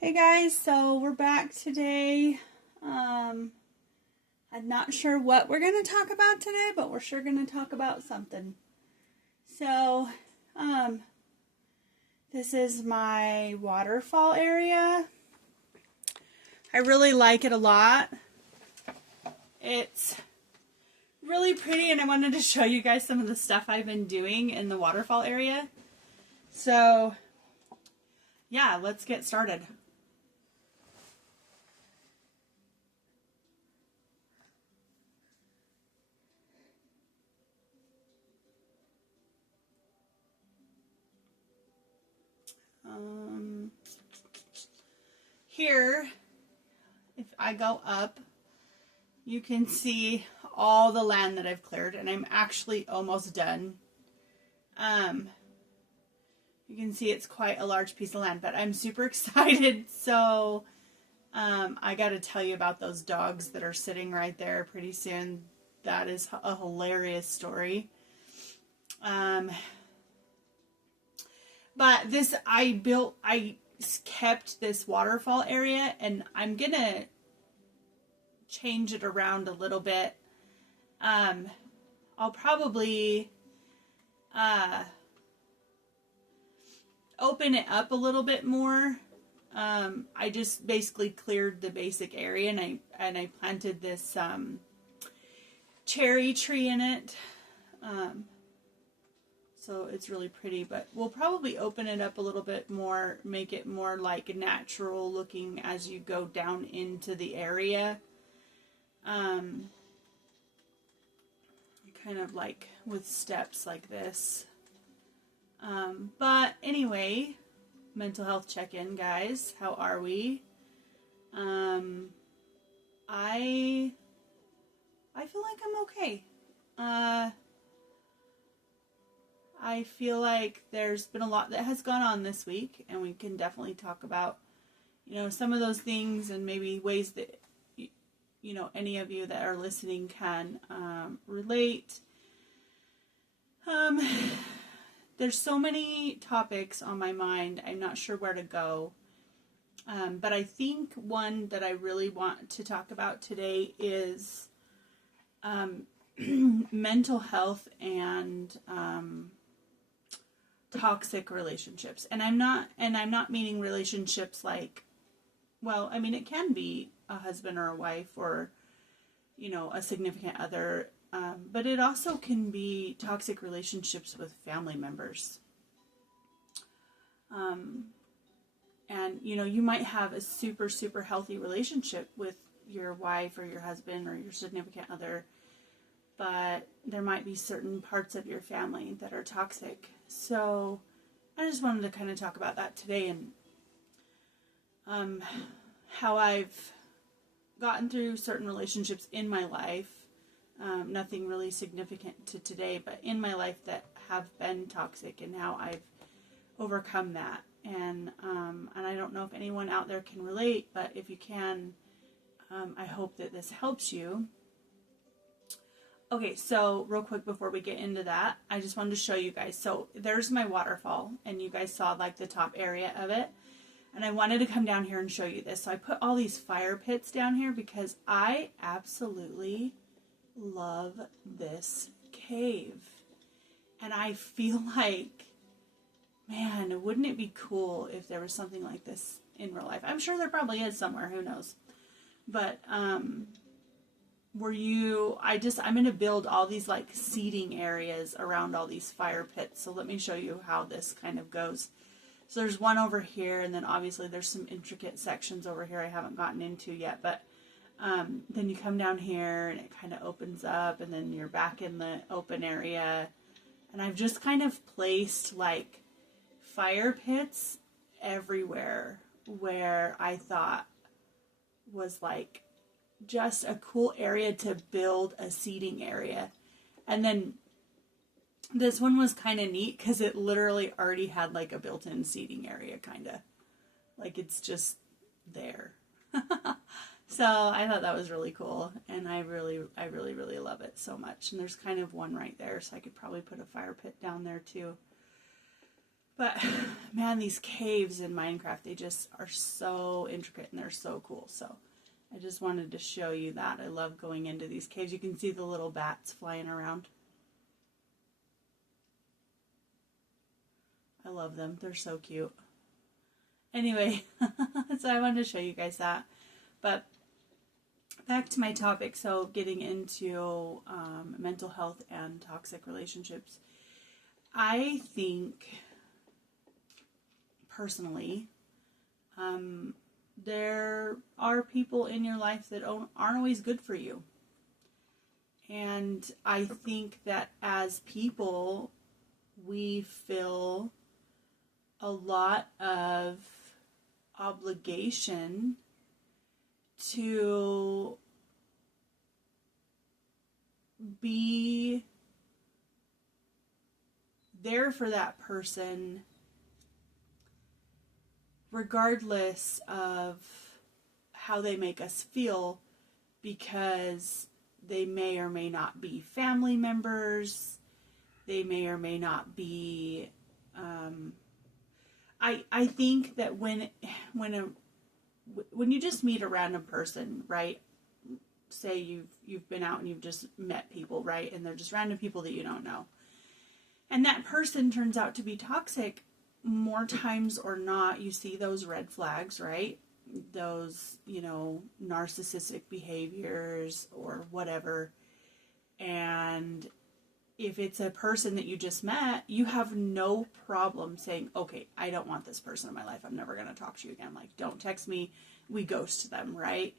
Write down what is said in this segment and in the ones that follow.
Hey guys, so we're back today. I'm not sure what we're going to talk about today, but we're sure going to talk about something. So, um, this is my waterfall area. I really like it a lot. It's really pretty, and I wanted to show you guys some of the stuff I've been doing in the waterfall area. So, yeah, let's get started. Here, if I go up, you can see all the land that I've cleared, and I'm actually almost done. You can see it's quite a large piece of land, but I'm super excited. So, I got to tell you about those dogs that are sitting right there pretty soon. That is a hilarious story. But this, I kept this waterfall area, and I'm gonna change it around a little bit. I'll probably open it up a little bit more. I just basically cleared the basic area, and I planted this cherry tree in it. So it's really pretty, but we'll probably open it up a little bit more, make it more like natural looking as you go down into the area. Kind of like with steps like this. But anyway, mental health check-in, guys. How are we? I feel like I'm okay. I feel like there's been a lot that has gone on this week, and we can definitely talk about, some of those things and maybe ways that, any of you that are listening can relate. There's so many topics on my mind. I'm not sure where to go. But I think one that I really want to talk about today is mental health and toxic relationships. And I'm not meaning relationships like, well, I mean, it can be a husband or a wife or, a significant other. But it also can be toxic relationships with family members. And, you might have a super, super healthy relationship with your wife or your husband or your significant other, but there might be certain parts of your family that are toxic. So I just wanted to kind of talk about that today, and how I've gotten through certain relationships in my life. Nothing really significant to today, but in my life that have been toxic, and how I've overcome that. And I don't know if anyone out there can relate, but if you can, I hope that this helps you. Okay, so real quick before we get into that, I just wanted to show you guys. So there's my waterfall, and you guys saw like the top area of it. And I wanted to come down here and show you this. So I put all these fire pits down here because I absolutely love this cave. And I feel like, man, wouldn't it be cool if there was something like this in real life? I'm sure there probably is somewhere, who knows. But I'm going to build all these like seating areas around all these fire pits. So let me show you how this kind of goes. So there's one over here, and then obviously there's some intricate sections over here I haven't gotten into yet, but then you come down here and it kind of opens up, and then you're back in the open area. And I've just kind of placed like fire pits everywhere where I thought was like just a cool area to build a seating area. And then this one was kind of neat because it literally already had like a built-in seating area, kind of like it's just there. So I thought that was really cool, and I really love it so much. And there's kind of one right there, so I could probably put a fire pit down there too. But man, these caves in Minecraft, they just are so intricate and they're so cool. So I just wanted to show you that. I love going into these caves. You can see the little bats flying around. I love them. They're so cute. Anyway, so I wanted to show you guys that. But back to my topic. So getting into mental health and toxic relationships. I think, personally, there are people in your life that aren't always good for you. And I think that as people, we feel a lot of obligation to be there for that person regardless of how they make us feel, because they may or may not be family members, they may or may not be I think that when you just meet a random person, right? Say you've been out and you've just met people, right? And they're just random people that you don't know. And that person turns out to be toxic. More times or not, you see those red flags, right? Those, narcissistic behaviors or whatever. And if it's a person that you just met, you have no problem saying, okay, I don't want this person in my life. I'm never going to talk to you again. Like, don't text me. We ghost them, right?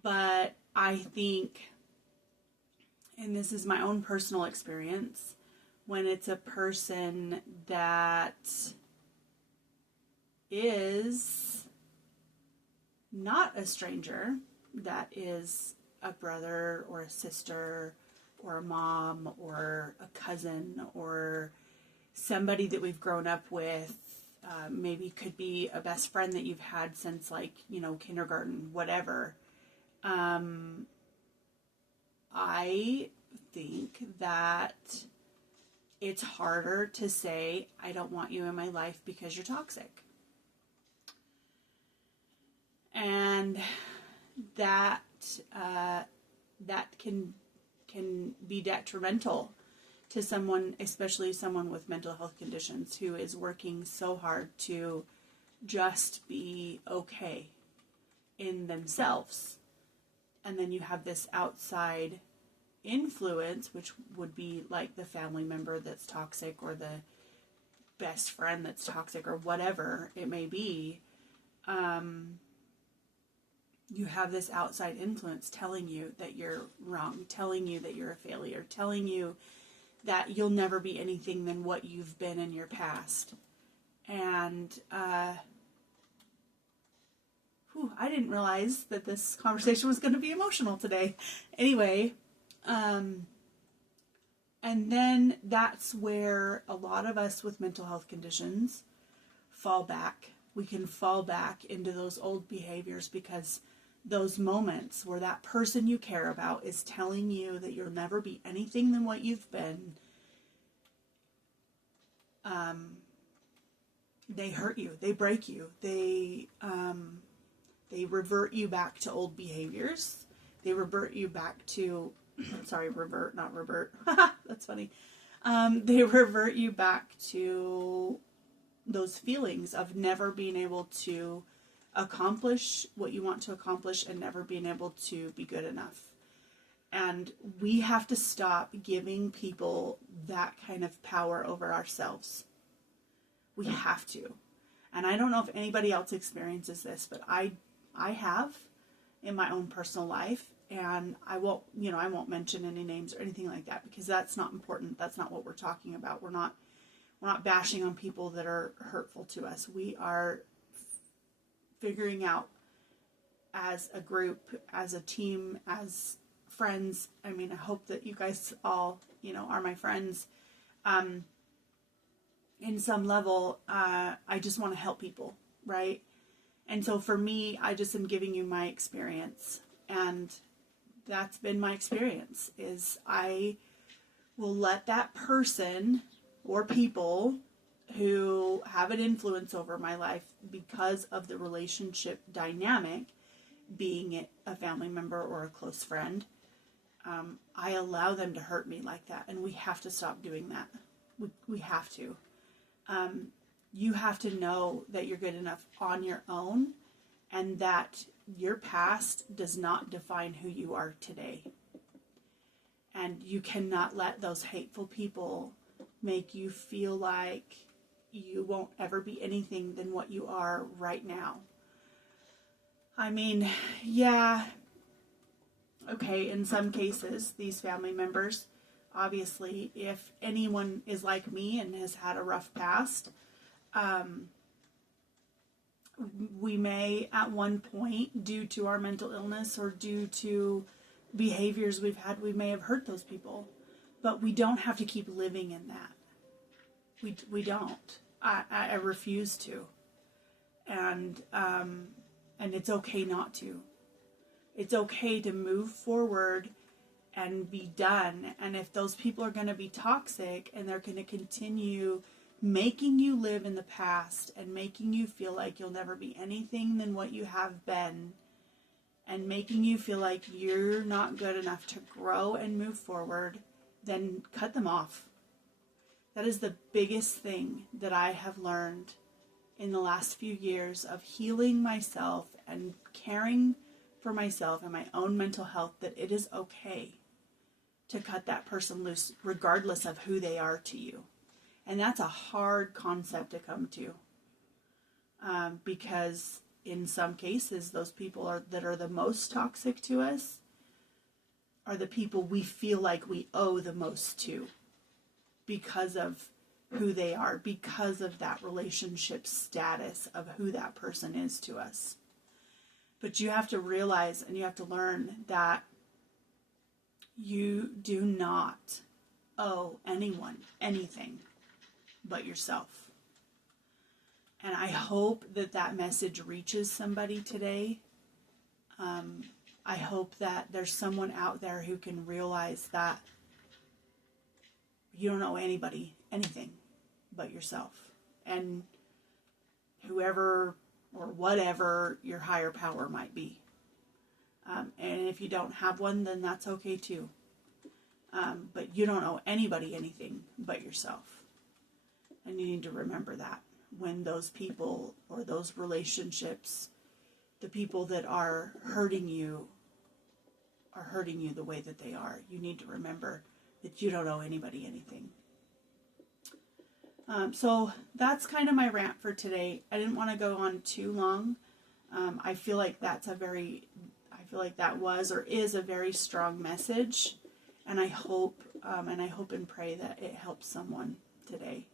But I think, and this is my own personal experience, when it's a person that is not a stranger, that is a brother or a sister or a mom or a cousin or somebody that we've grown up with, maybe could be a best friend that you've had since kindergarten, whatever. I think that it's harder to say, I don't want you in my life because you're toxic. And that can be detrimental to someone, especially someone with mental health conditions who is working so hard to just be okay in themselves. And then you have this outside influence, which would be like the family member that's toxic or the best friend that's toxic or whatever it may be. You have this outside influence telling you that you're wrong, telling you that you're a failure, telling you that you'll never be anything than what you've been in your past. And I didn't realize that this conversation was going to be emotional today. Anyway, and then that's where a lot of us with mental health conditions fall back. We can fall back into those old behaviors because those moments where that person you care about is telling you that you'll never be anything than what you've been, they hurt you, they break you, they revert you back to old behaviors, they revert you back to, not revert, that's funny, they revert you back to those feelings of never being able to accomplish what you want to accomplish and never being able to be good enough. And we have to stop giving people that kind of power over ourselves. We have to. And I don't know if anybody else experiences this, but I have in my own personal life, and I won't mention any names or anything like that because that's not important. That's not what we're talking about. We're not bashing on people that are hurtful to us. We are figuring out as a group, as a team, as friends. I mean, I hope that you guys all, are my friends. In some level, I just want to help people, right? And so for me, I just am giving you my experience. And that's been my experience, is I will let that person or people who have an influence over my life because of the relationship dynamic, being it a family member or a close friend, I allow them to hurt me like that. And we have to stop doing that. We have to. You have to know that you're good enough on your own, and that your past does not define who you are today. And you cannot let those hateful people make you feel like you won't ever be anything than what you are right now. I mean, yeah, okay, in some cases, these family members, obviously, if anyone is like me and has had a rough past, we may at one point, due to our mental illness or due to behaviors we've had, we may have hurt those people. But we don't have to keep living in that. We don't. I refuse to. And it's okay not to. It's okay to move forward and be done. And if those people are going to be toxic and they're going to continue making you live in the past and making you feel like you'll never be anything than what you have been, and making you feel like you're not good enough to grow and move forward, then cut them off. That is the biggest thing that I have learned in the last few years of healing myself and caring for myself and my own mental health, that it is okay to cut that person loose regardless of who they are to you. And that's a hard concept to come to, because in some cases, those people that are the most toxic to us are the people we feel like we owe the most to because of who they are, because of that relationship status of who that person is to us. But you have to realize and you have to learn that you do not owe anyone anything but yourself. And I hope that message reaches somebody today. I hope that there's someone out there who can realize that you don't owe anybody anything but yourself. And whoever or whatever your higher power might be. And if you don't have one, then that's okay too. But you don't owe anybody anything but yourself. And you need to remember that when those people or those relationships, the people that are hurting you the way that they are, you need to remember that you don't owe anybody anything. So that's kind of my rant for today. I didn't want to go on too long. I feel like that was or is a very strong message, and I hope and pray that it helps someone today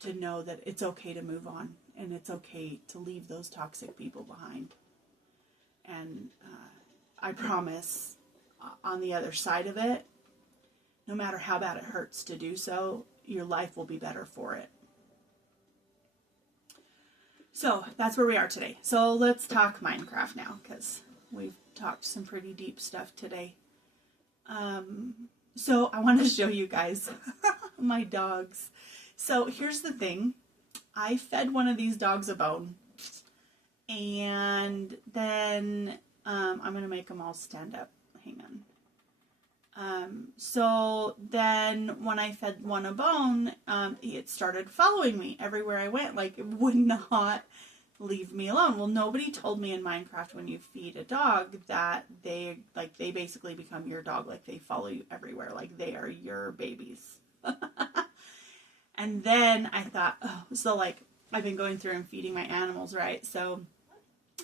to know that it's okay to move on and it's okay to leave those toxic people behind. And I promise, on the other side of it, no matter how bad it hurts to do so, your life will be better for it. So that's where we are today. So let's talk Minecraft now, because we've talked some pretty deep stuff today. So I want to show you guys my dogs. So here's the thing. I fed one of these dogs a bone, and then I'm going to make them all stand up. Hang on. So then when I fed one a bone, it started following me everywhere I went. Like, it would not leave me alone. Well, nobody told me in Minecraft when you feed a dog that they basically become your dog. Like, they follow you everywhere. Like, they are your babies. And then I thought, I've been going through and feeding my animals, right? So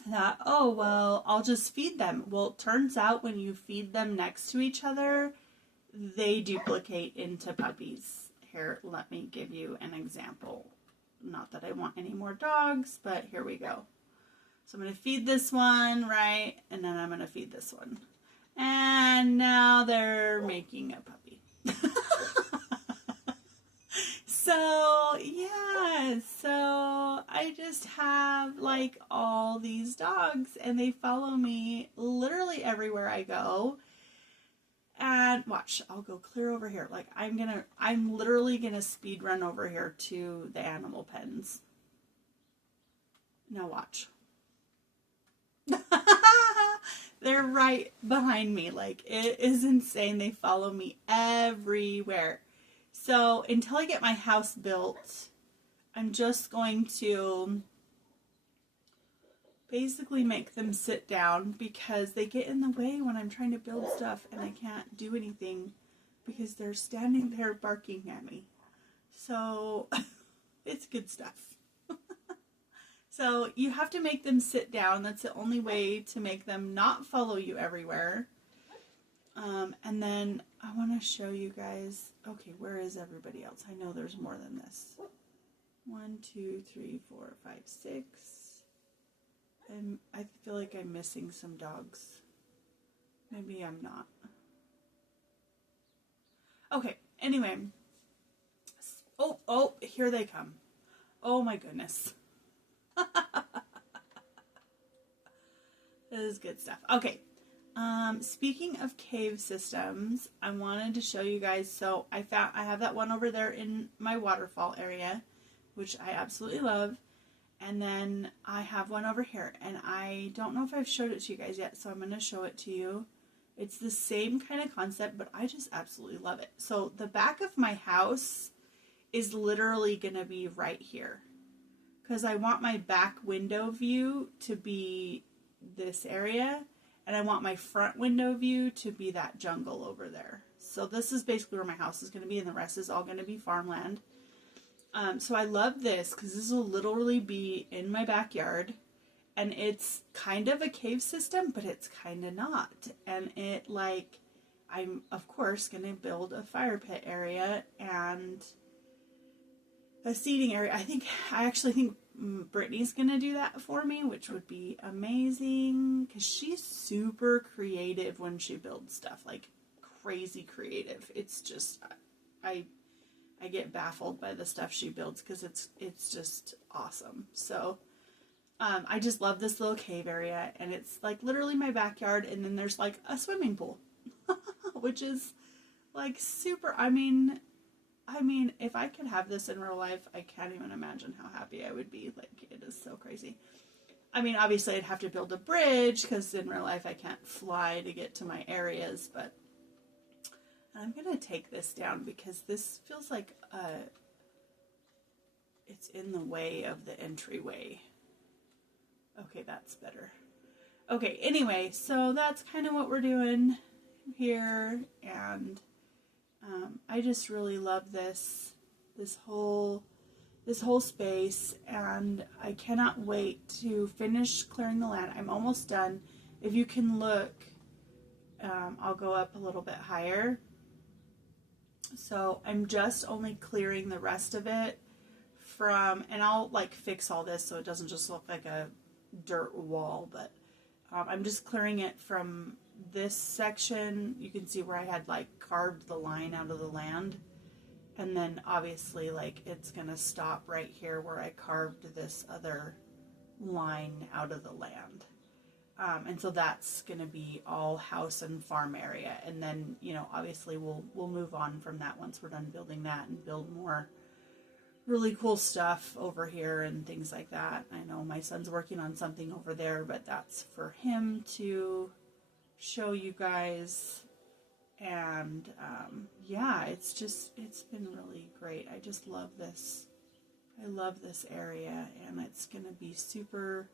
I thought, oh, well, I'll just feed them. Well, it turns out when you feed them next to each other, they duplicate into puppies. Here, let me give you an example. Not that I want any more dogs, but here we go. So I'm going to feed this one, right? And then I'm going to feed this one. And now they're making a puppy. So, yeah, so I just have like all these dogs and they follow me literally everywhere I go. And watch, I'll go clear over here. Like I'm literally gonna speed run over here to the animal pens. Now watch. They're right behind me. Like, it is insane. They follow me everywhere. So until I get my house built, I'm just going to basically make them sit down because they get in the way when I'm trying to build stuff and I can't do anything because they're standing there barking at me. So it's good stuff. So you have to make them sit down. That's the only way to make them not follow you everywhere. And then I want to show you guys. Okay, where is everybody else? I know there's more than this. 1, 2, 3, 4, 5, 6. And I feel like I'm missing some dogs. Maybe I'm not. Okay, anyway. Oh, here they come. Oh my goodness. This is good stuff. Okay. Speaking of cave systems, I wanted to show you guys. So I have that one over there in my waterfall area, which I absolutely love. And then I have one over here, and I don't know if I've showed it to you guys yet, so I'm going to show it to you. It's the same kind of concept, but I just absolutely love it. So the back of my house is literally going to be right here, because I want my back window view to be this area, and I want my front window view to be that jungle over there. So this is basically where my house is going to be, and the rest is all going to be farmland. So I love this because this will literally be in my backyard, and it's kind of a cave system, but it's kind of not. And I'm of course going to build a fire pit area and a seating area. I actually think Brittany's gonna do that for me, which would be amazing because she's super creative when she builds stuff, like crazy creative. It's just I get baffled by the stuff she builds because it's just awesome. So I just love this little cave area, and it's like literally my backyard, and then there's like a swimming pool, which is like super. I mean, if I could have this in real life, I can't even imagine how happy I would be. Like, it is so crazy. I mean, obviously I'd have to build a bridge because in real life I can't fly to get to my areas, but I'm going to take this down because this feels like it's in the way of the entryway. Okay, that's better. Okay, anyway, so that's kind of what we're doing here, and I just really love this whole space, and I cannot wait to finish clearing the land. I'm almost done. If you can look, I'll go up a little bit higher. So I'm just only clearing the rest of it and I'll like fix all this so it doesn't just look like a dirt wall, but I'm just clearing it from this section. You can see where I had like carved the line out of the land, and then obviously like it's gonna stop right here where I carved this other line out of the land, and so that's gonna be all house and farm area, and then obviously we'll move on from that once we're done building that and build more really cool stuff over here and things like that. I know my son's working on something over there, but that's for him to show you guys. And yeah, it's been really great. I just love this. I love this area, and it's gonna be super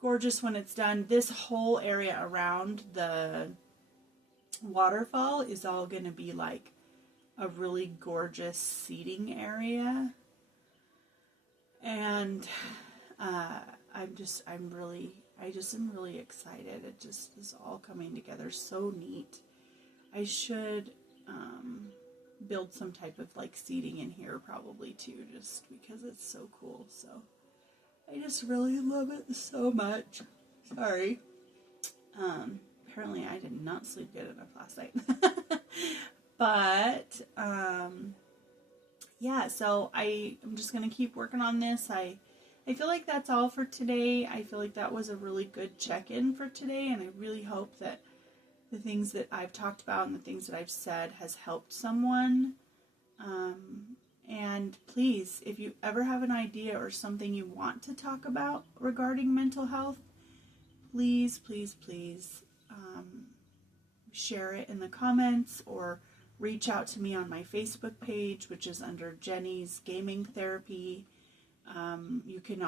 gorgeous when it's done. This whole area around the waterfall is all gonna be like a really gorgeous seating area, and I'm really excited. It just is all coming together so neat. I should build some type of like seating in here probably too, just because it's so cool. So I just really love it so much. Sorry. Apparently I did not sleep good enough last night. But yeah, so I'm just gonna keep working on this. I feel like that's all for today. I feel like that was a really good check-in for today, and I really hope that the things that I've talked about and the things that I've said has helped someone. And please, if you ever have an idea or something you want to talk about regarding mental health, please, please, please share it in the comments or reach out to me on my Facebook page, which is under Jenny's Gaming Therapy. You can